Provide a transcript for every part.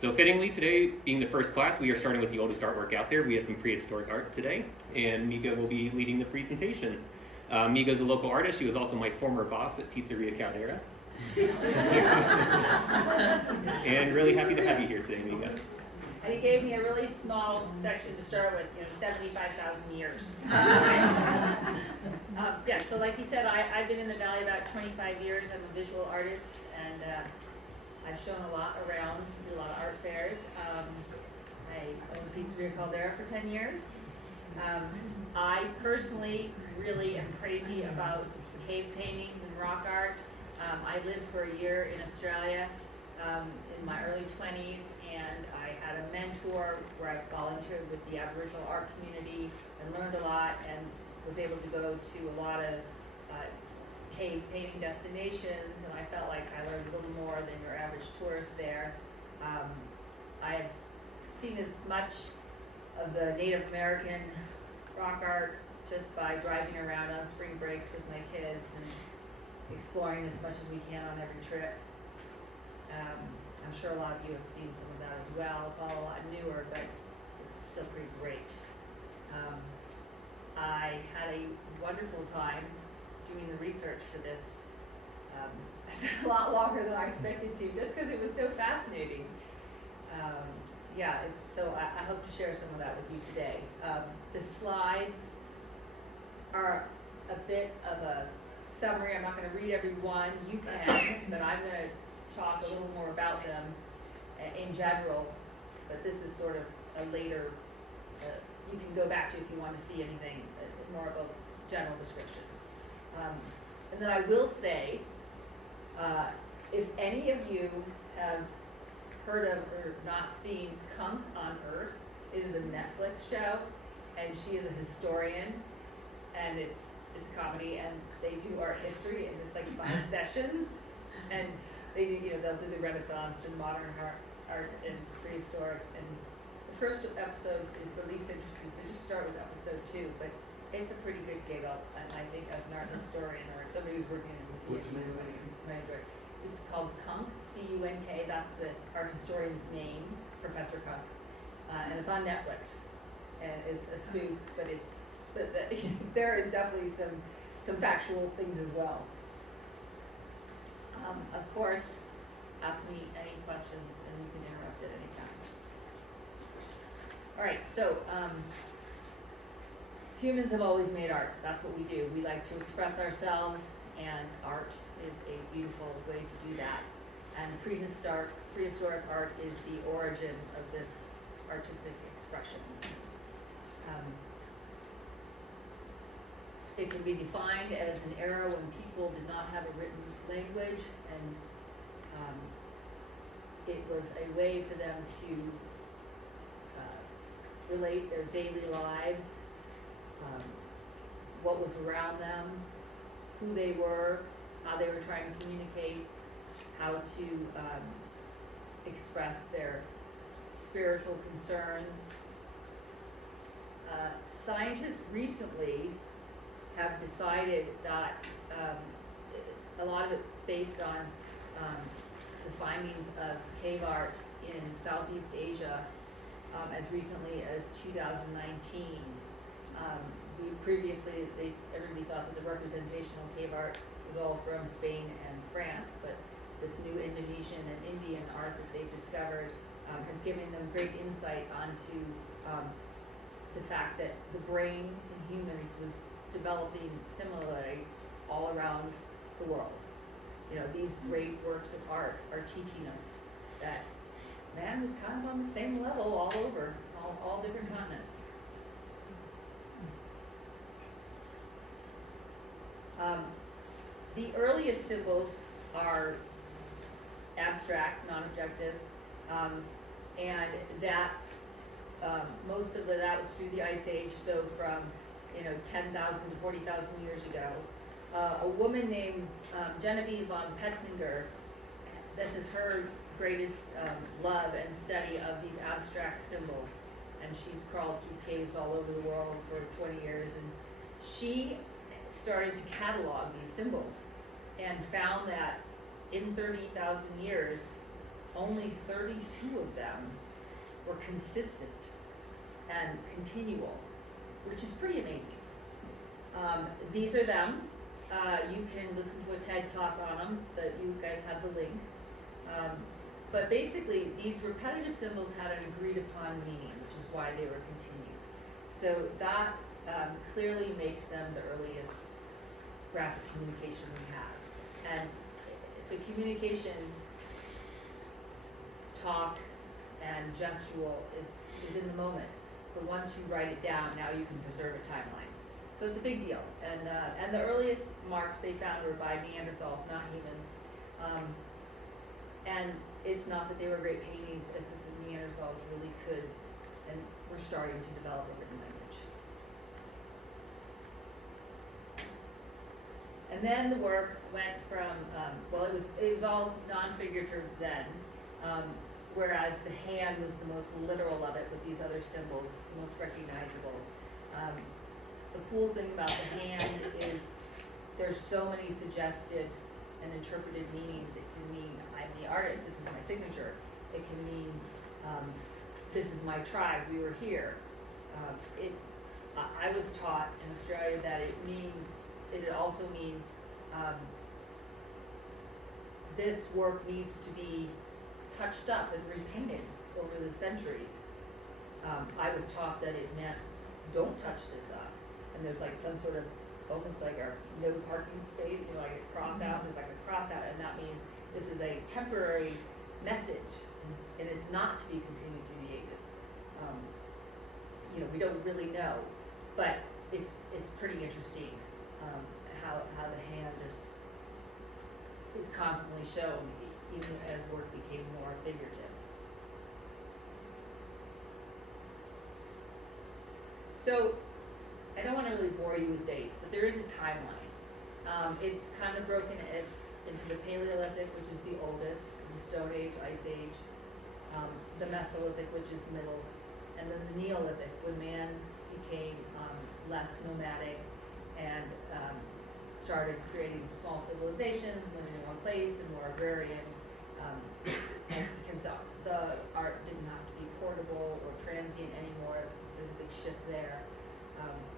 So fittingly today, being the first class, we are starting with the oldest artwork out there. We have some prehistoric art today, and Mika will be leading the presentation. Mika is a local artist. She was also my former boss at Pizzeria Caldera. And really happy to have you here today, Mika. And he gave me a really small section to start with, 75,000 years. Yeah, so like he said, I've been in the Valley about 25 years. I'm a visual artist, and I've shown a lot around, do a lot of art fairs. I owned Pizzeria Caldera for 10 years. I personally really am crazy about cave paintings and rock art. I lived for a year in Australia in my early 20s, and I had a mentor where I volunteered with the Aboriginal art community and learned a lot, and was able to go to a lot of cave painting destinations, and I felt like I learned a little more than your average tourist there. I have seen as much of the Native American rock art just by driving around on spring breaks with my kids and exploring as much as we can on every trip. I'm sure a lot of you have seen some of that as well. It's all a lot newer, but it's still pretty great. I had a wonderful time doing the research for this. I spent a lot longer than I expected to, just because it was so fascinating. I hope to share some of that with you today. The slides are a bit of a summary. I'm not going to read every one. You can, but I'm going to talk a little more about them in general. But this is sort of a later, you can go back to if you want to see anything, more of a general description. And then I will say, if any of you have heard of or not seen Kunk on Earth, it is a Netflix show, and she is a historian, and it's a comedy, and they do art history, and it's like 5 sessions, and they do, they'll do the Renaissance and modern art and prehistoric, and the first episode is the least interesting, so just start with episode 2, but it's a pretty good giggle, and I think as an art historian or somebody who's working in a museum, What's the name of it? It's called Kunk, C-U-N-K. That's the art historian's name, Professor Kunk, and it's on Netflix. And it's a spoof, but there is definitely some factual things as well. Of course, ask me any questions, and you can interrupt at any time. All right, so humans have always made art. That's what we do. We like to express ourselves, and art is a beautiful way to do that. And prehistoric art is the origin of this artistic expression. It can be defined as an era when people did not have a written language, and it was a way for them to relate their daily lives, what was around them, who they were, how they were trying to communicate, how to express their spiritual concerns. Scientists recently have decided that a lot of it based on the findings of cave art in Southeast Asia as recently as 2019. Everybody thought that the representational cave art was all from Spain and France, but this new Indonesian and Indian art that they've discovered has given them great insight onto the fact that the brain in humans was developing similarly all around the world. These great works of art are teaching us that man was kind of on the same level all over, all different continents. The earliest symbols are abstract, non-objective, and that most of that was through the Ice Age, so from 10,000 to 40,000 years ago. A woman named Genevieve von Petzinger, this is her greatest love and study of these abstract symbols, and she's crawled through caves all over the world for 20 years, and she started to catalog these symbols and found that in 30,000 years only 32 of them were consistent and continual, which is pretty amazing. These are them. You can listen to a TED talk on them, that you guys have the link. But basically, these repetitive symbols had an agreed upon meaning, which is why they were continued. So that clearly makes them the earliest graphic communication we have. And so communication, talk, and gestural is in the moment. But once you write it down, now you can preserve a timeline. So it's a big deal. And the earliest marks they found were by Neanderthals, not humans. And it's not that they were great paintings, as if the Neanderthals really could and were starting to develop a written language. And then the work went from, well, it was all non-figurative then, whereas the hand was the most literal of it with these other symbols, the most recognizable. The cool thing about the hand is there's so many suggested and interpreted meanings. It can mean, I'm the artist, this is my signature. It can mean, this is my tribe, we were here. I was taught in Australia that it also means this work needs to be touched up and repainted over the centuries. I was taught that it meant don't touch this up. And there's like some sort of, almost like a no parking space, like a cross out, there's like a cross out, and that means this is a temporary message, and it's not to be continued through the ages. We don't really know, but it's pretty interesting how the hand just is constantly shown, even as work became more figurative. So, I don't want to really bore you with dates, but there is a timeline. It's kind of broken into the Paleolithic, which is the oldest, the Stone Age, Ice Age, the Mesolithic, which is middle, and then the Neolithic, when man became less nomadic and started creating small civilizations, living in one place and more agrarian, because the art didn't have to be portable or transient anymore. There's a big shift there.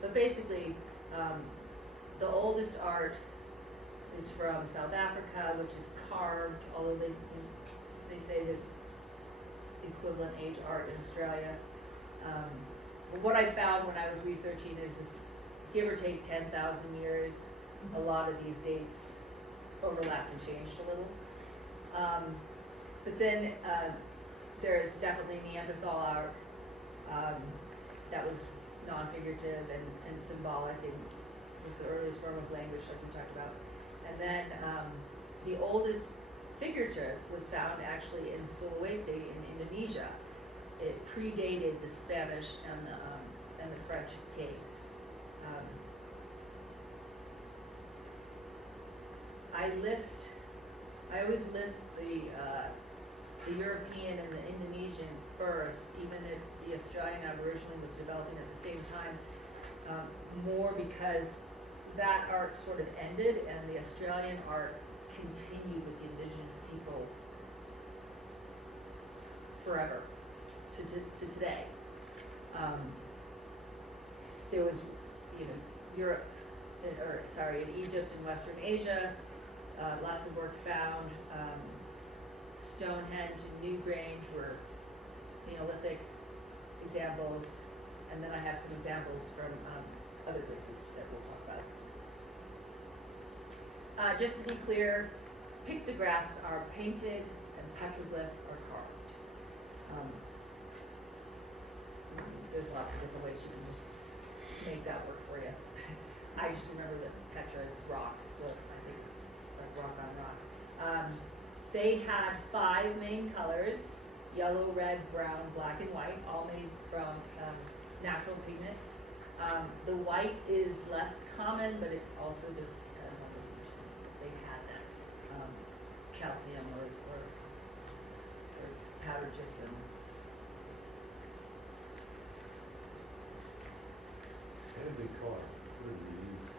But basically, the oldest art is from South Africa, which is carved, although they say there's equivalent age art in Australia. But what I found when I was researching is this, give or take 10,000 years, a lot of these dates overlapped and changed a little. But then there's definitely Neanderthal art that was non-figurative and symbolic, and was the earliest form of language, like we talked about. And then the oldest figurative was found actually in Sulawesi in Indonesia. It predated the Spanish and the French caves. I always list the European and the Indonesian first, even if the Australian Aboriginal was developing at the same time, more because that art sort of ended and the Australian art continued with the indigenous people forever to today. There was, Europe, in Egypt and Western Asia, lots of work found. Stonehenge and Newgrange were Neolithic examples, and then I have some examples from other places that we'll talk about. Just to be clear, pictographs are painted and petroglyphs are carved. There's lots of different ways you can just make that work for you. I just remember that Petra is rock, so I think like rock on rock. They had 5 main colors: yellow, red, brown, black, and white, all made from natural pigments. The white is less common, but it also does have if they had that calcium or powdered gypsum. How did they carve? What did they use?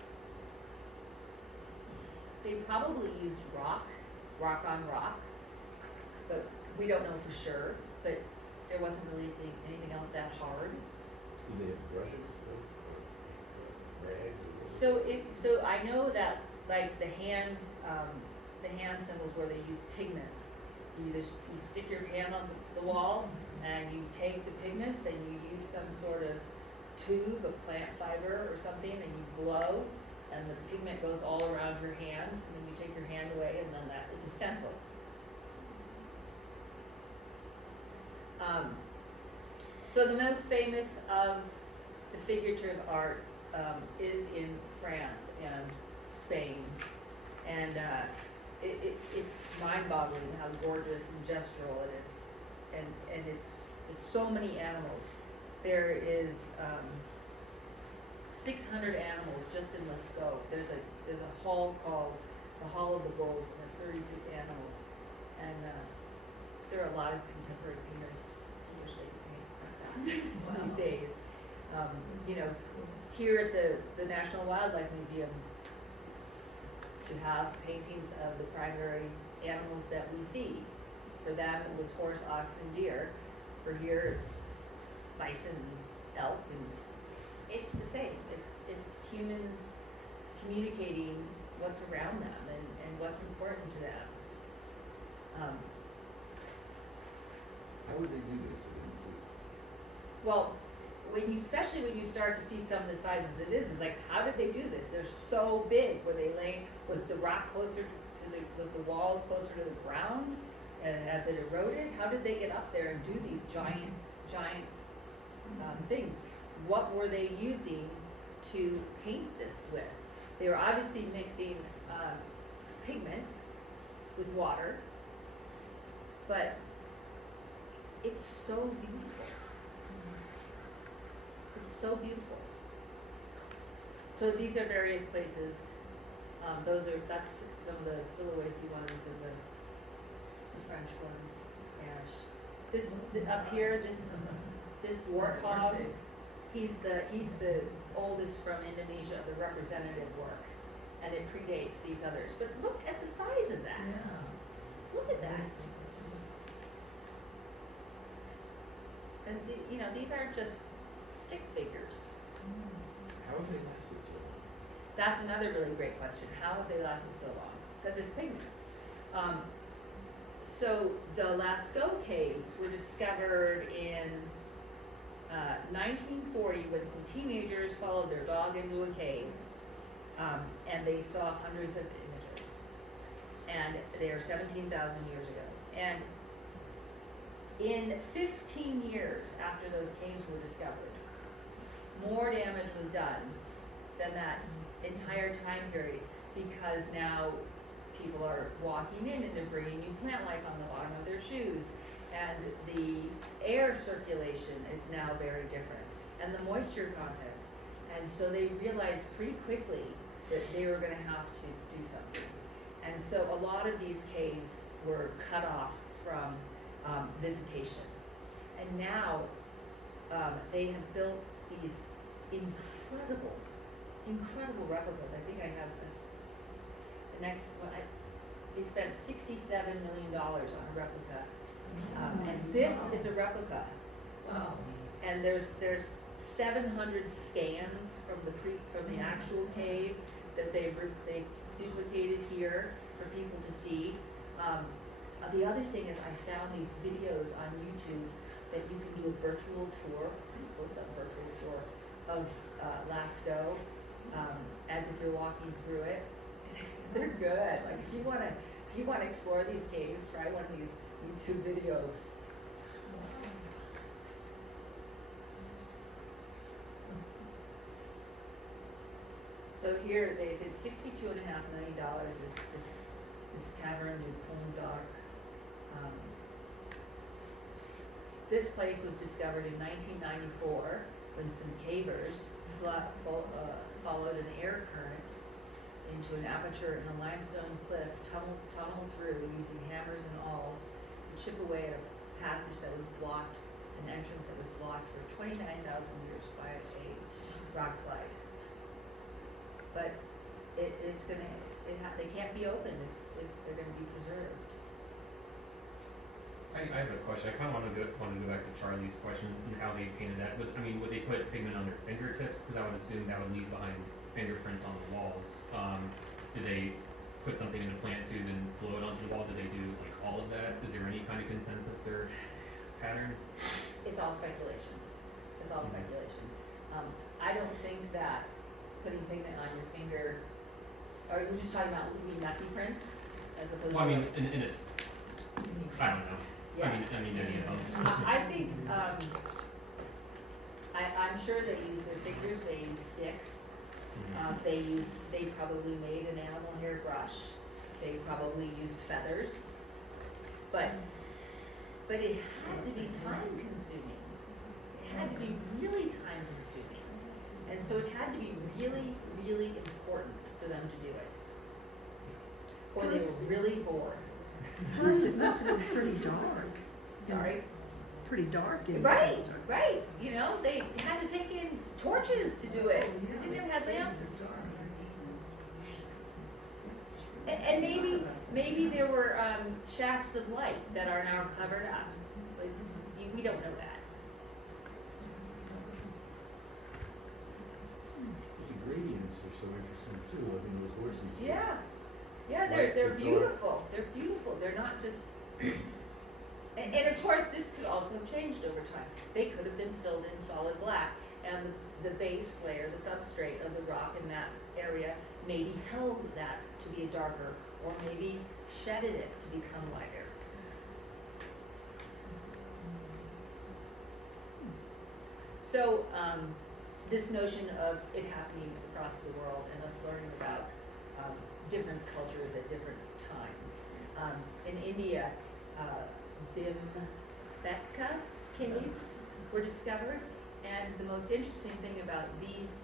They probably used rock on rock, but We don't know for sure, but there wasn't really anything else that hard. Do they have brushes or rags? So I know that like the hand symbols where they use pigments. You stick your hand on the wall and you take the pigments and you use some sort of tube of plant fiber or something and you blow and the pigment goes all around your hand and then you take your hand away and then it's a stencil. So the most famous of the figurative art is in France and Spain, and it's mind-boggling how gorgeous and gestural it is, and it's so many animals. There is 600 animals just in Lascaux. There's a hall called the Hall of the Bulls, and there's 36 animals, and there are a lot of contemporary painters who wish they could paint like that these days. You know, here at the National Wildlife Museum, to have paintings of the primary animals that we see. For them, it was horse, ox, and deer. For here, it's bison and elk, and it's the same. It's humans communicating what's around them and what's important to them. How would they do this? Well, especially when you start to see some of the sizes it's like, how did they do this? They're so big. Was the rock closer was the walls closer to the ground? And has it eroded? How did they get up there and do these giant things? What were they using to paint this with? They were obviously mixing pigment with water, but it's so beautiful. It's so beautiful. So these are various places. That's some of the Sulawesi ones and the French ones, Spanish. Up here, this warthog, he's the oldest from Indonesia of the representative work, and it predates these others. But look at the size of that. Yeah. Look at that. And these aren't just stick figures. How have they lasted so long? That's another really great question. How have they lasted so long? Because it's pigment. So the Lascaux caves were discovered in 1940 when some teenagers followed their dog into a cave, and they saw hundreds of images. And they are 17,000 years ago. And in 15 years after those caves were discovered, more damage was done than that entire time period, because now people are walking in and they're bringing new plant life on the bottom of their shoes, and the air circulation is now very different, and the moisture content. And so they realized pretty quickly that they were going to have to do something. And so a lot of these caves were cut off from visitation. And now they have built these incredible replicas. I think I have this. The next one, they spent $67 million on a replica, and this is a replica. Wow. And there's 700 scans from the actual cave that they've duplicated here for people to see. The other thing is, I found these videos on YouTube that you can do a virtual tour, pretty close-up virtual tour of Lascaux, as if you're walking through it. They're good. Like if you want to explore these caves, try one of these YouTube videos. So here they said $62.5 million is this cavern du Pont d'Arc. This place was discovered in 1994 when some cavers followed an air current into an aperture in a limestone cliff, tunneled through using hammers and awls to chip away at a passage that was blocked, an entrance that was blocked for 29,000 years by a rock slide. But they can't be opened if they're going to be preserved. I have a question. I kind of want to go back to Charlie's question and how they painted that. Would they put pigment on their fingertips? Because I would assume that would leave behind fingerprints on the walls. Did they put something in the plant tube and blow it onto the wall? Did they do like all of that? Is there any kind of consensus or pattern? It's all speculation. It's all speculation. I don't think that putting pigment on your finger, are you just talking about leaving messy prints as opposed Well, I mean, to? and it's, I don't know. Yeah. I mean, any of them. I think, I'm sure they use their fingers, they use sticks. They probably made an animal hair brush. They probably used feathers. But it had to be time consuming. It had to be really time consuming. And so it had to be really, really important for them to do it. Or they were really bored. Plus, it must have been pretty dark. Sorry? Pretty dark in Right, the desert. right. You know, they had to take in torches to do it. They didn't have headlamps. And maybe there were shafts of light that are now covered up. Like, we don't know that. The gradients are so interesting too. I mean, those horses. Yeah, Light they're to beautiful. They're beautiful. They're not just. And of course, this could also have changed over time. They could have been filled in solid black, and the base layer, the substrate of the rock in that area, maybe held that to be a darker, or maybe shedded it to become lighter. So this notion of it happening across the world and us learning about different cultures at different times. In India, Bhimbetka caves were discovered, and the most interesting thing about these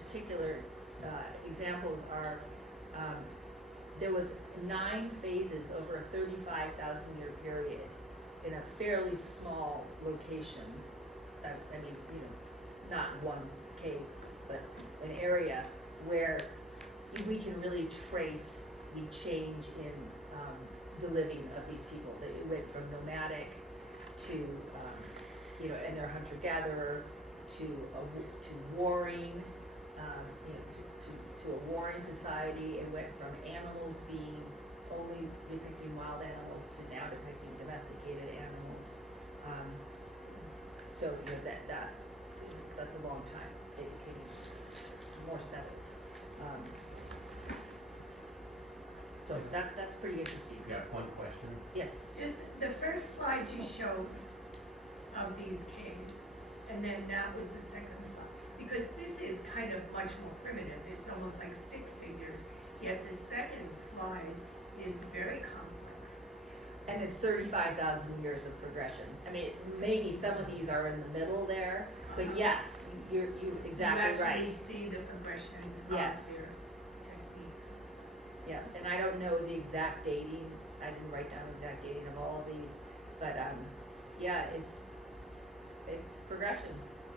particular examples are there was 9 phases over a 35,000 year period in a fairly small location. I mean, you know, not one cave, but an area where we can really trace the change in the living of these people. They went from nomadic to, you know, and they're hunter-gatherer to warring, you know, to a warring society. It went from animals being only depicting wild animals to now depicting domesticated animals. So you know that's a long time. They became more settled. So that's pretty interesting. You got one question? Yes. Just the first slide you showed of these caves, and then that was the second slide. Because this is kind of much more primitive, it's almost like stick figures, yet the second slide is very complex. And it's 35,000 years of progression. I mean, maybe some of these are in the middle there, but yes, you're exactly right. You actually see the progression Yes. of their techniques. Yeah, and I don't know the exact dating. I didn't write down the exact dating of all of these, but yeah, it's progression.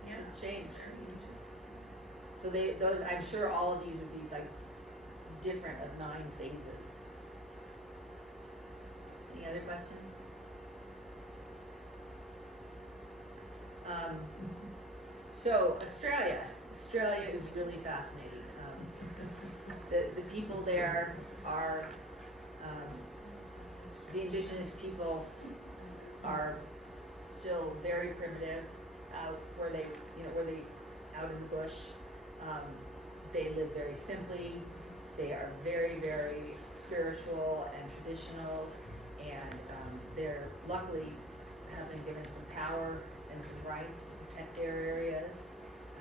Yeah, It's change. very interesting. So those I'm sure all of these would be like different of 9 phases. Any other questions? So Australia is really fascinating. The people there are the indigenous people are still very primitive out where they out in the bush. They live very simply. They are very, very spiritual and traditional, and they're luckily have been given some power and some rights to protect their areas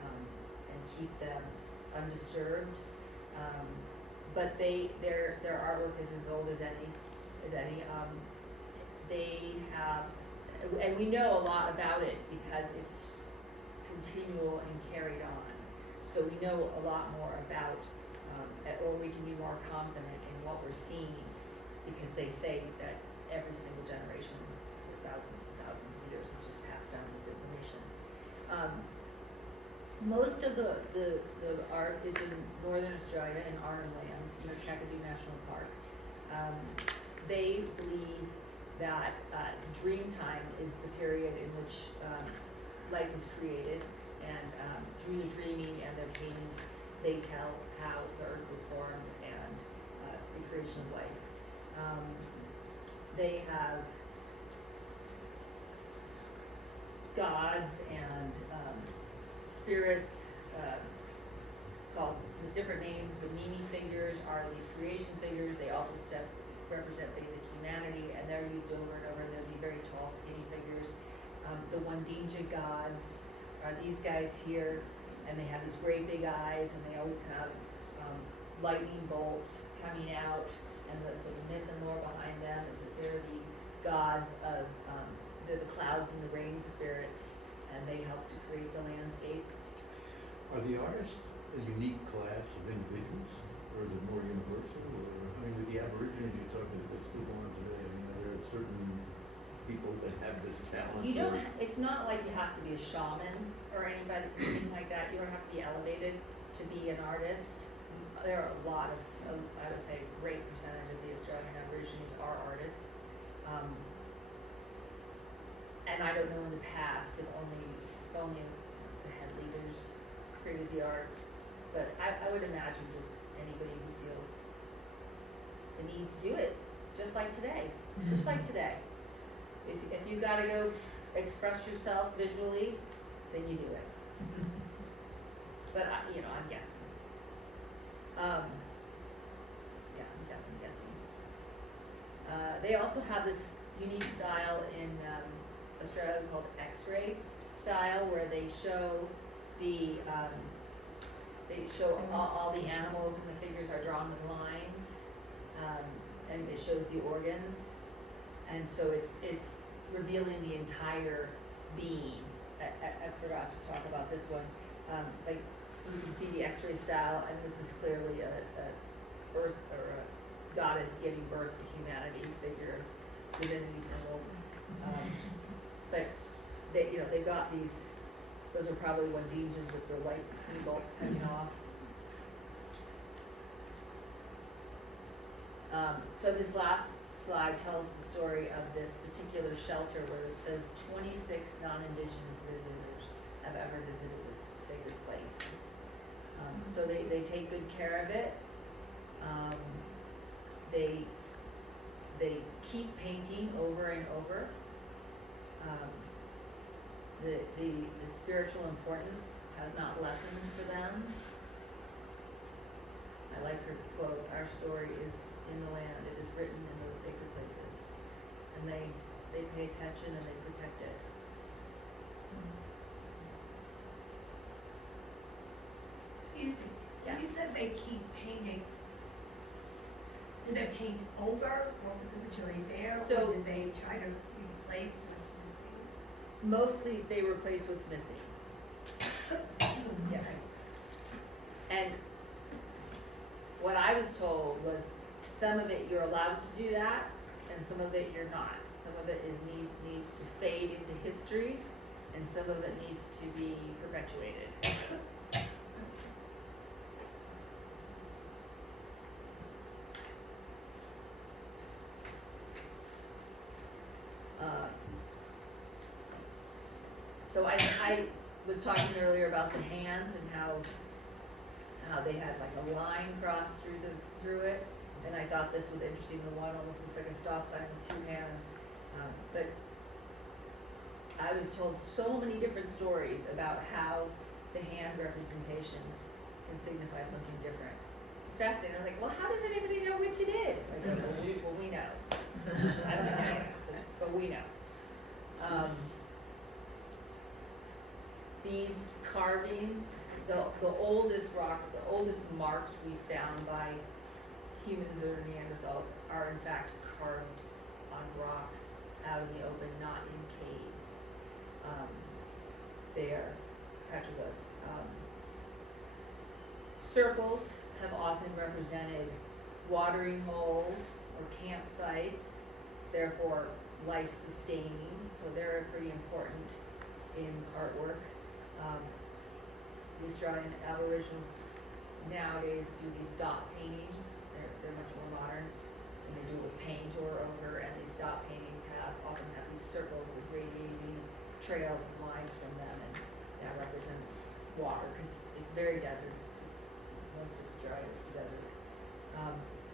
and keep them undisturbed. But their artwork is as old as any. They have, and we know a lot about it because it's continual and carried on. So we know a lot more about, or we can be more confident in what we're seeing, because they say that every single generation for thousands and thousands of years has just passed down this information. Most of the art is in northern Australia, in Arnhem Land, near Kakadu National Park. They believe that dream time is the period in which life is created, and through the dreaming and their paintings, they tell how the earth was formed and the creation of life. They have gods and spirits called with different names. The Mimi figures are these creation figures. They also represent basic humanity, and they're used over and over. They'll be very tall, skinny figures. The Wandinja gods are these guys here, and they have these great big eyes, and they always have lightning bolts coming out. And so the myth and lore behind them is that they're the gods of they're the clouds and the rain spirits, and they help to create the landscape. Are the artists a unique class of individuals, or is it more universal? Or, I mean, with the Aborigines you're talking about, still going on today, I mean, are there certain people that have this talent? You don't. or- It's not like you have to be a shaman or anybody anything like that. You don't have to be elevated to be an artist. There are a lot of, I would say, a great percentage of the Australian Aborigines are artists. And I don't know in the past if only the head leaders created the arts, but I would imagine just anybody who feels the need to do it, just like today, just like today. If you gotta go express yourself visually, then you do it. But I'm guessing. Yeah, I'm definitely guessing. They also have this unique style in Australia called X-ray style, where they show all the animals, and the figures are drawn with lines, and it shows the organs, and so it's revealing the entire being. I forgot to talk about this one. Like you can see the X-ray style, and this is clearly a earth or a goddess giving birth to humanity figure, divinity symbol. But they've got these. Those are probably Wandinjas with the lightning bolts coming off. So this last slide tells the story of this particular shelter where it says 26 non-Indigenous visitors have ever visited this sacred place. So they take good care of it. They keep painting over and over. The spiritual importance has not lessened for them. I like her quote, "Our story is in the land, it is written in those sacred places." And they pay attention and they protect it. Excuse me, Yeah. you said they keep painting. Do they paint over what was originally there, So- or do they try to replace what's missing? Mostly they replace what's missing. Yeah. And what I was told was some of it you're allowed to do that, and some of it you're not. Some of it needs to fade into history, and some of it needs to be perpetuated. So I was talking earlier about the hands and how they had like a line crossed through it, and I thought this was interesting. The one almost looks like a stop sign with two hands, but I was told so many different stories about how the hand representation can signify something different. It's fascinating. I was like, well, how does anybody know which it is? Like, well, we know. I don't know, but we know. These carvings, the oldest marks we found by humans or Neanderthals are in fact carved on rocks out in the open, not in caves. They are petroglyphs. Circles have often represented watering holes or campsites, therefore life-sustaining, so they're pretty important in artwork. The Australian Aboriginals nowadays do these dot paintings. They're much more modern. and they do a paint or over, and these dot paintings often have these circles with radiating trails and lines from them, and that represents water, because it's very desert, most of it's dry, it's the desert.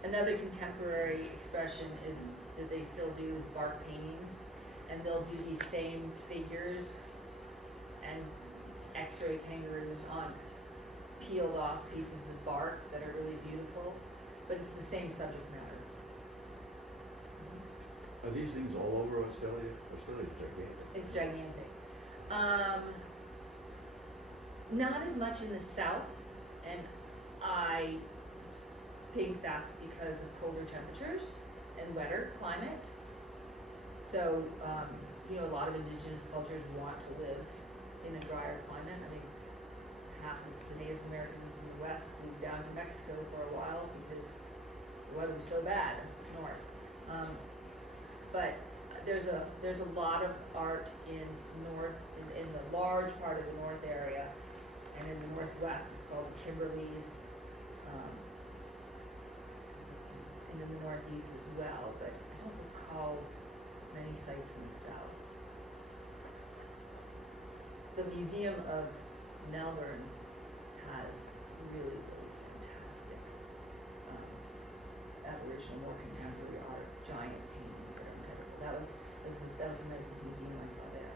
Another contemporary expression is that they still do is bark paintings, and they'll do these same figures and x-ray kangaroos on peeled off pieces of bark that are really beautiful, but it's the same subject matter. Are these things all over Australia? Australia's gigantic. It's gigantic. Not as much in the south, and I think that's because of colder temperatures and wetter climate. So, a lot of indigenous cultures want to live in a drier climate. I mean, half of the Native Americans in the West moved down to Mexico for a while because the weather was so bad north. But there's a lot of art in the large part of the north area, and in the northwest it's called the Kimberleys, and in the northeast as well, but I don't recall many sites in the south. The Museum of Melbourne has really, really fantastic Aboriginal, more contemporary art, giant paintings that are incredible. That was the nicest museum I saw there.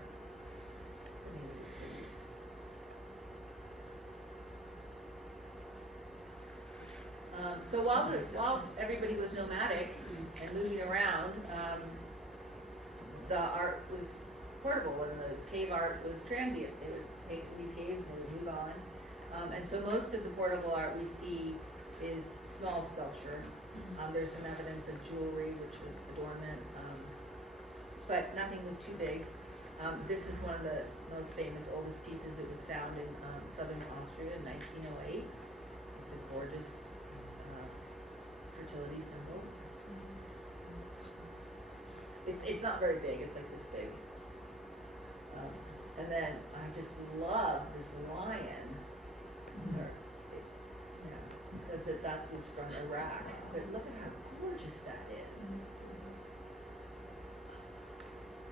Maybe the cities. So while everybody was nomadic and moving around, the art was portable and the cave art was transient. They would paint these caves and they would move on. And so most of the portable art we see is small sculpture. There's some evidence of jewelry, which was adornment, but nothing was too big. This is one of the most famous, oldest pieces. It was found in southern Austria in 1908. It's a gorgeous fertility symbol. It's not very big, it's like this big. And then I just love this lion. It says that was from Iraq, but look at how gorgeous that is.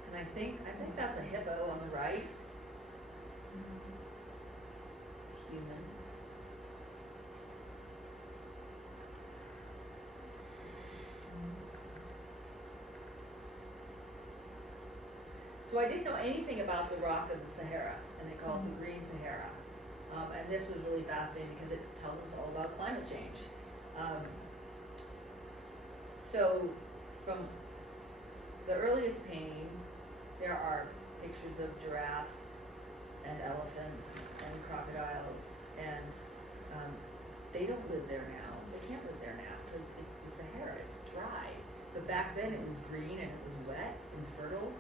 And I think that's a hippo on the right. Human. So I didn't know anything about the rock of the Sahara, and they call it the Green Sahara. And this was really fascinating because it tells us all about climate change. So from the earliest painting, there are pictures of giraffes and elephants and crocodiles, and they don't live there now. They can't live there now because it's the Sahara, it's dry. But back then it was green and it was wet and fertile.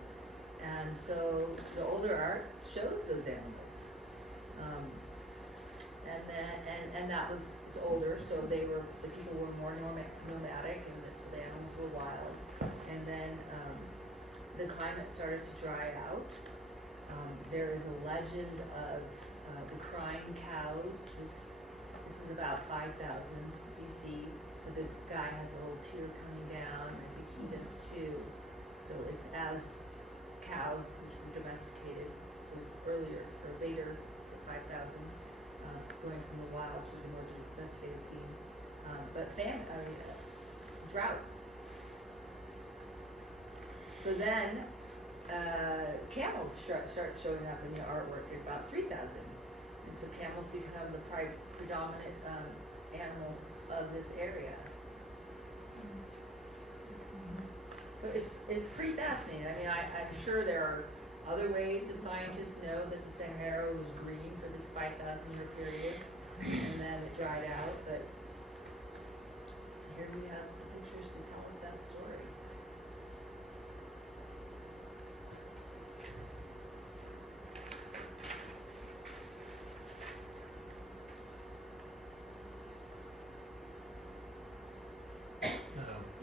And so the older art shows those animals. And that was older, so the people were more nomadic, and so the animals were wild. And then the climate started to dry out. There is a legend of the crying cows. This is about 5,000 BC. So this guy has a little tear coming down. I think he does too. So it's as cows, which were domesticated, so earlier or later, 5,000, going from the wild to the more domesticated scenes. But drought. So then, camels start showing up in the artwork at about 3,000. And so camels become the predominant animal of this area. So it's pretty fascinating. I mean, I'm sure there are other ways that scientists know that the Sahara was green for this 5,000-year period, and then it dried out, but here we have the pictures to tell us that story.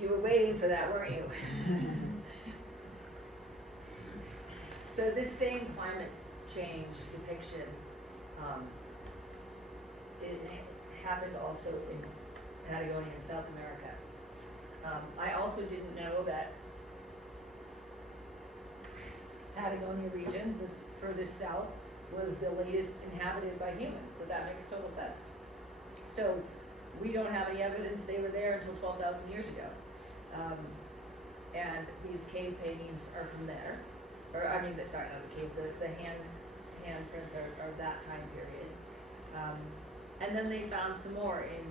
You were waiting for that, weren't you? So this same climate change depiction, it happened also in Patagonia in South America. I also didn't know that Patagonia region, this furthest south, was the latest inhabited by humans, but that makes total sense. So we don't have any evidence they were there until 12,000 years ago. And these cave paintings are from there. Or, I mean, sorry, not the cave, the handprints are of that time period. And then they found some more in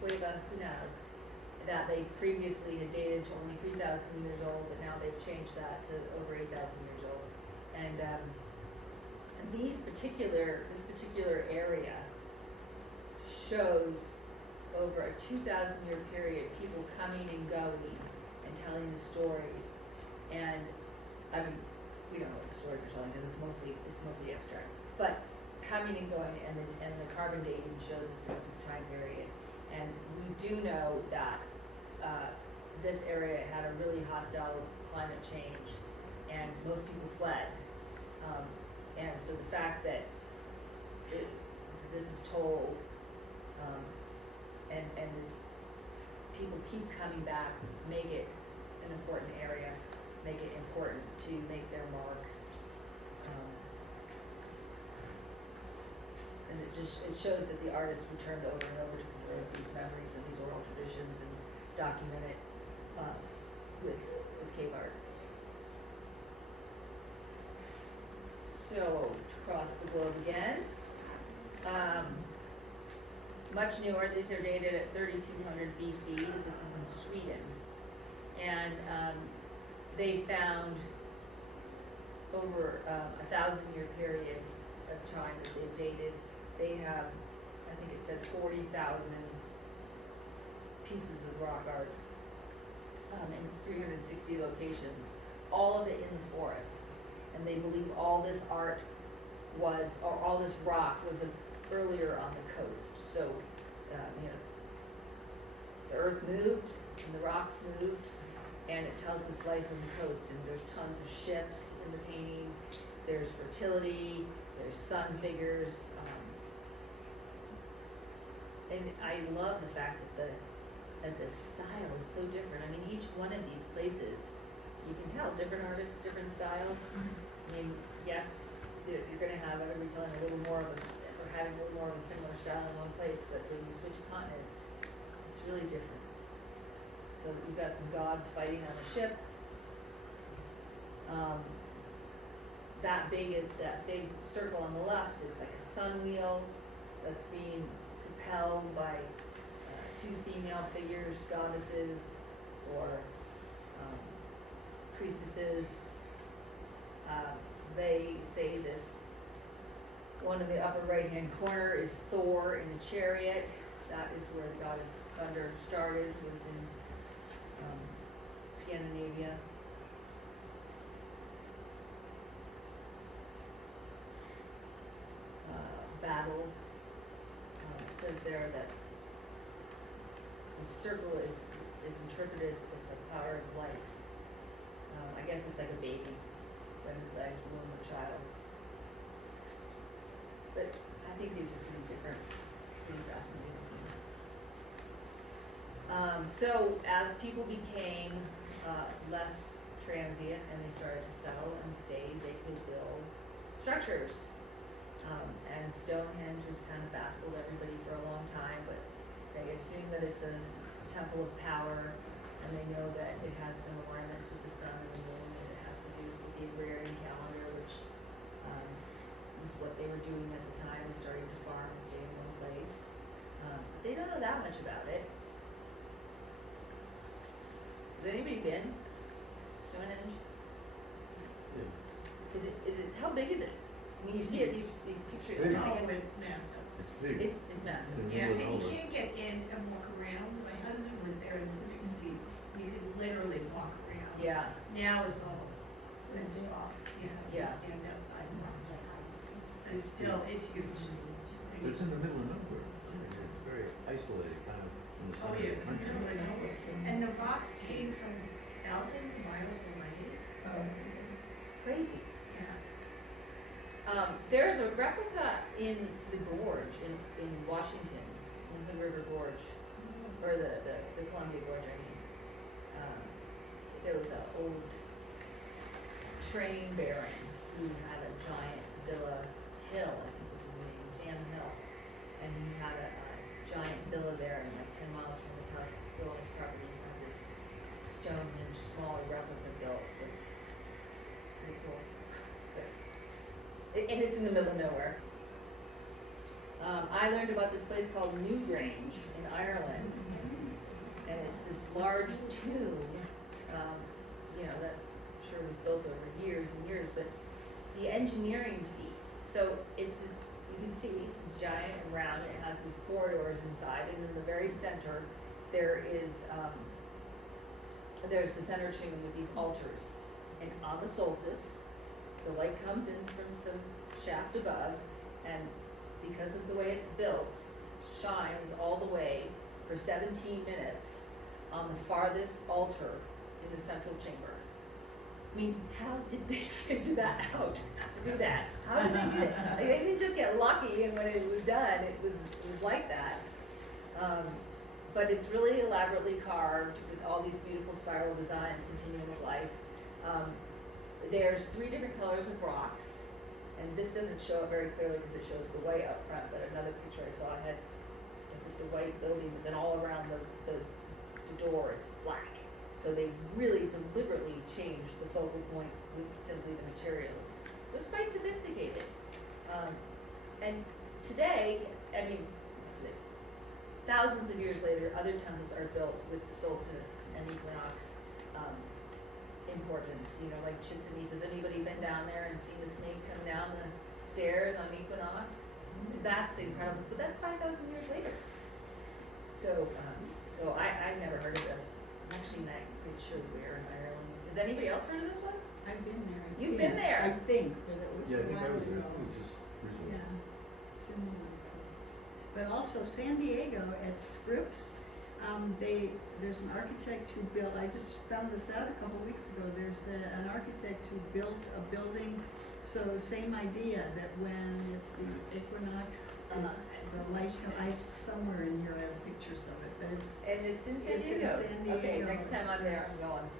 Cueva Hunal that they previously had dated to only 3,000 years old, but now they've changed that to over 8,000 years old. And this particular area shows over a 2,000-year period people coming and going and telling the stories. And I mean, we don't know what the stories are telling because it's mostly abstract. But coming and going, and the carbon dating shows us since this time period. And we do know that this area had a really hostile climate change, and most people fled. And so the fact that this is told, and this people keep coming back, make it an important area, make it important to make their mark. And it shows that the artists returned over and over to preserve these memories and these oral traditions and document it with cave art. So, across the globe again. Much newer, these are dated at 3200 BC. This is in Sweden. And they found over a 1,000-year period of time that they've dated. They have, I think it said 40,000 pieces of rock art in 360 locations, all of it in the forest. And they believe all this art was, or all this rock was earlier on the coast. So, the earth moved and the rocks moved, and it tells us life on the coast. And there's tons of ships in the painting. There's fertility. There's sun figures. And I love the fact that the style is so different. I mean, each one of these places, you can tell different artists, different styles. I mean, yes, you're going to have everybody telling a little more of or having a little more of a similar style in one place, but when you switch continents, it's really different. So you've got some gods fighting on a ship. That big circle on the left is like a sun wheel that's being propelled by two female figures, goddesses, or priestesses. They say this one in the upper right-hand corner is Thor in a chariot. That is where the god of thunder started, was in Scandinavia. Battle. It says there that the circle is interpreted as a power of life. I guess it's like a baby when inside the womb of a child. But I think these are pretty different, pretty fascinating. So as people became less transient and they started to settle and stay, they could build structures. And Stonehenge has kind of baffled everybody for a long time, but they assume that it's a temple of power, and they know that it has some alignments with the sun and the moon, and it has to do with the agrarian calendar, which is what they were doing at the time, and starting to farm and stay in one place. They don't know that much about it. Has anybody been Stonehenge? Yeah. Is it how big is it? I mean, you see it, these pictures. Big. I Oh, guess it's massive. It's big. it's massive. It's Yeah, and in the middle you of can't get in and walk around. My husband was there in the 60s. You could literally walk around. Yeah. Now it's all fenced off. You know, Yeah. just stand outside and walk. But it's still, it's huge. It's in the middle of nowhere. I mean, it's very isolated, kind of in the Oh, center yeah, of it's the country. really nice. And the rocks came from thousands of miles away. Crazy. Yeah. There's a replica in the gorge in Washington, in the Hood River Gorge, or the Columbia Gorge, I mean. there was an old train baron who had a giant villa, Hill, I think was his name, Sam Hill. And he had a giant villa there, and like 10 miles from his house, it's still on his property, he had this Stonehenge small replica built. It's pretty cool. And it's in the middle of nowhere. I learned about this place called Newgrange in Ireland, and it's this large tomb, that I'm sure was built over years and years, but the engineering feat. So it's this, you can see it's giant and round, it has these corridors inside, and in the very center there is, there's the center tomb with these altars. And on the solstice, the light comes in from some shaft above, and because of the way it's built, shines all the way for 17 minutes on the farthest altar in the central chamber. I mean, how did they figure that out to do that? How did they do that? Like, they didn't just get lucky, and when it was done, it was like that. But it's really elaborately carved with all these beautiful spiral designs, continuum of life. There's 3 different colors of rocks. And this doesn't show it very clearly because it shows the white up front, but another picture I saw had the white building, but then all around the door it's black. So they've really deliberately changed the focal point with simply the materials. So it's quite sophisticated. And today, thousands of years later, other temples are built with the solstice and equinox importance, like Chichen Itza. Has anybody been down there and seen the snake come down the stairs on equinox? That's incredible, but that's 5,000 years later. So I never heard of this. I'm actually not quite sure where in Ireland. Has anybody else heard of this one? I've been there. You've been there? I think, but it was Yeah, I a think I while was there ago. too, just recently. Yeah, similar to. But also San Diego at Scripps, there's an architect who built, I just found this out a couple weeks ago, there's an architect who built a building, so same idea, that when it's the equinox, the light, somewhere in here I have pictures of it, but it's, And it's in San It's in Diego. San Diego. Okay, next time I'm there, I'm It's- going.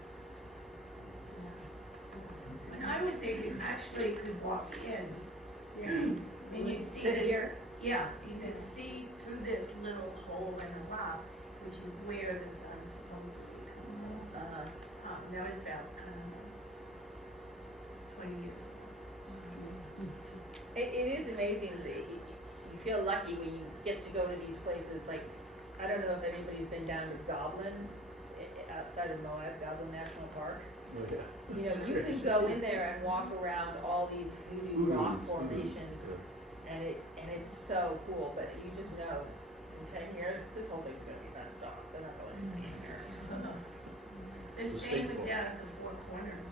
When I was there, you actually could walk in, yeah. and you'd see To this. here? Yeah, you could see through this little hole in the rock, which is where the sun supposedly comes up. That was about, 20 years ago. It is amazing that you feel lucky when you get to go to these places. Like, I don't know if anybody's been down to Goblin, outside of Moab, Goblin National Park. Oh, yeah. You can go in there and walk around all these hoodoo rock Hoodoos, formations, yeah. and it's so cool. But you just know, in 10 years, this whole thing's gonna be fenced off. They're not going to be in there. The So same stateful. with down at the Four Corners.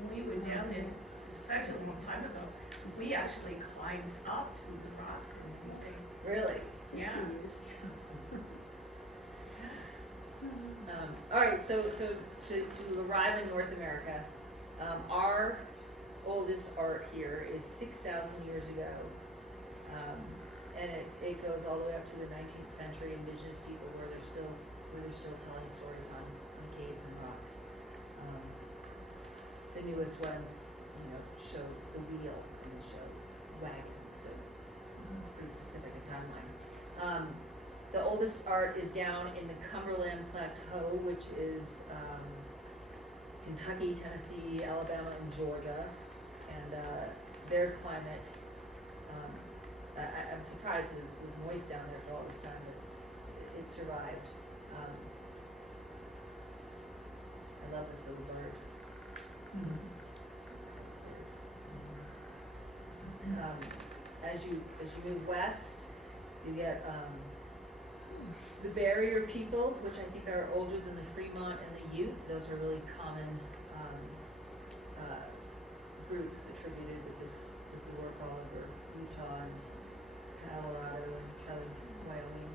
When we were down there, it was such a long time ago, we actually climbed up through the rocks and everything. Really? Yeah. All right, so to arrive in North America, our oldest art here is 6,000 years ago, and it goes all the way up to the 19th century. Indigenous people where they're still telling stories on caves and rocks. The newest ones, show the wheel and they show wagons, so it's pretty specific a timeline. The oldest art is down in the Cumberland Plateau, which is Kentucky, Tennessee, Alabama, and Georgia. And their climate, I'm surprised it was moist down there for all this time, but it survived. I love this little bird. As you move west, you get the barrier people, which I think are older than the Fremont and the Ute. Those are really common groups attributed with the work all over Utah and Colorado and southern Wyoming.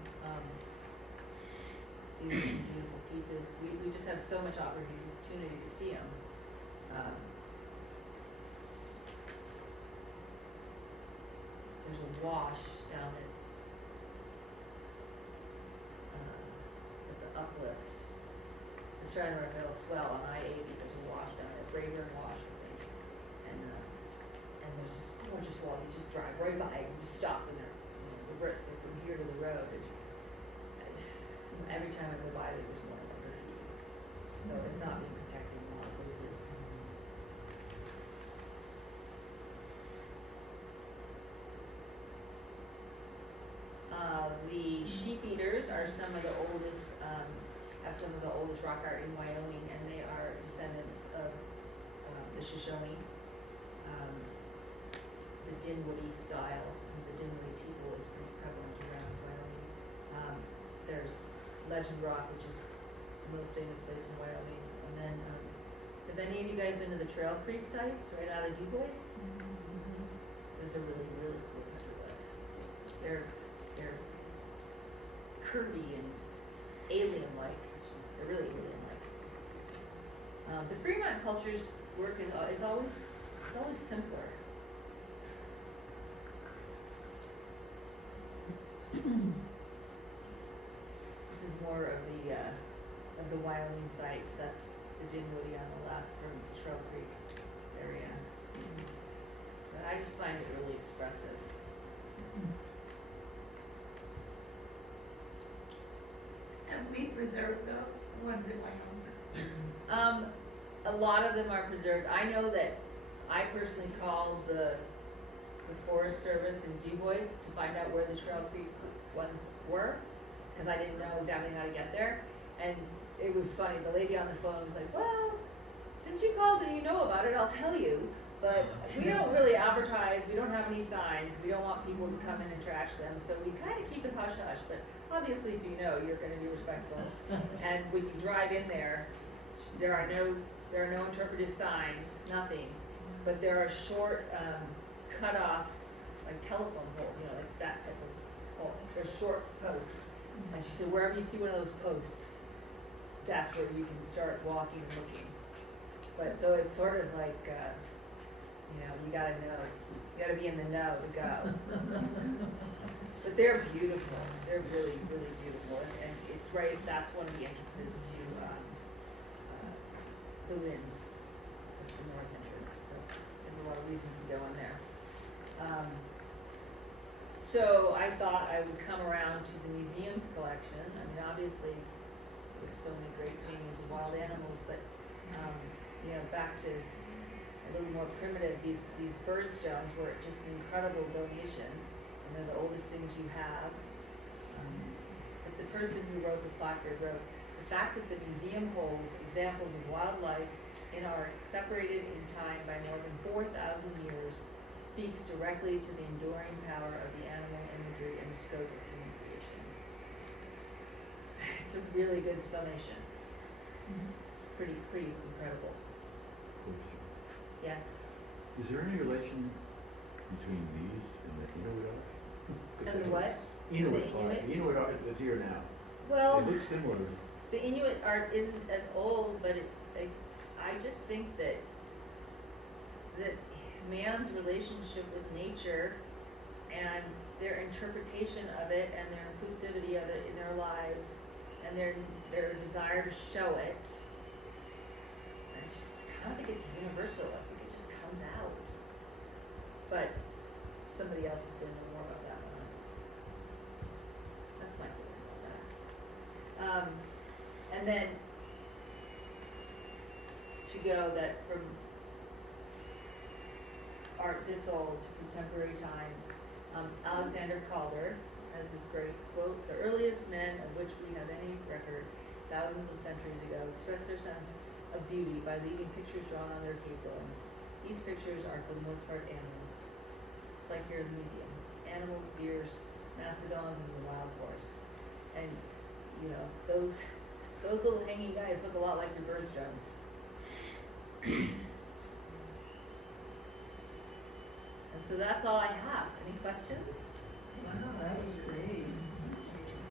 These are some beautiful pieces. We just have so much opportunity to see them. There's a wash down at the uplift. the Strand River swell on I-80, there's a wash down there, Rayburn Wash, I think. And there's this gorgeous wall, you just drive right by it, you stop and they're from here to the road. And every time I go by, there was more like graffiti. So it's not being protected in a lot of places. The sheep eaters are some of the oldest, have some of the oldest rock art in Wyoming, and they are descendants of the Shoshone, the Dinwiddie style. The Dinwiddie people is pretty prevalent around Wyoming. There's Legend Rock, which is the most famous place in Wyoming, and then have any of you guys been to the Trail Creek sites right out of Du Bois? Those are really, really cool petroglyphs. They're curvy and alien-like. They're really alien-like. The Fremont culture's work is always simpler. This is more of the Wyoming sites. That's the Dinwiddie on the left from the Trail Creek area. But I just find it really expressive. Have we preserved those, the ones in Wyoming? A lot of them are preserved. I know that I personally called the Forest Service in Du Bois to find out where the Trail Creek ones were, because I didn't know exactly how to get there. And it was funny, the lady on the phone was like, well, since you called and you know about it, I'll tell you. But we don't really advertise, we don't have any signs, we don't want people to come in and trash them, so we kind of keep it hush-hush. But obviously if you know, you're going to be respectful. And when you drive in there, there are no interpretive signs, nothing. But there are short, cut off, like telephone poles, like that type of pole. They're short posts. And she said, wherever you see one of those posts, that's where you can start walking and looking. But so it's sort of like, you gotta know, you gotta be in the know to go. But they're beautiful. They're really, really beautiful. And it's right, that's one of the entrances to the Winds. That's the north entrance. So there's a lot of reasons to go in there. So I thought I would come around to the museum's collection. I mean, obviously, we have so many great paintings of wild animals, but back to a little more primitive. These bird stones were just an incredible donation, and they're the oldest things you have. But the person who wrote the placard wrote, "The fact that the museum holds examples of wildlife in art separated in time by more than 4,000 years speaks directly to the enduring power of the animal imagery and scope of human creation." It's a really good summation. Pretty incredible. Yes. Is there any relation between these and the Inuit art? And the what? Inuit The art. Inuit? Inuit art that's here now. Well, It looks similar. the Inuit art isn't as old, but I just think that man's relationship with nature and their interpretation of it and their inclusivity of it in their lives and their desire to show it, I don't think it's universal. I think it just comes out. But somebody else is going to know more about that one. That's my feeling about that. And then to go that from art this old to contemporary times, Alexander Calder has this great quote: "The earliest men of which we have any record, thousands of centuries ago, expressed their sense of beauty by leaving pictures drawn on their cave dwellings. These pictures are for the most part animals, just like here in the museum. Animals, deers, mastodons, and the wild horse. And those little hanging guys look a lot like your birdstones." And so that's all I have. Any questions? Wow, that was great.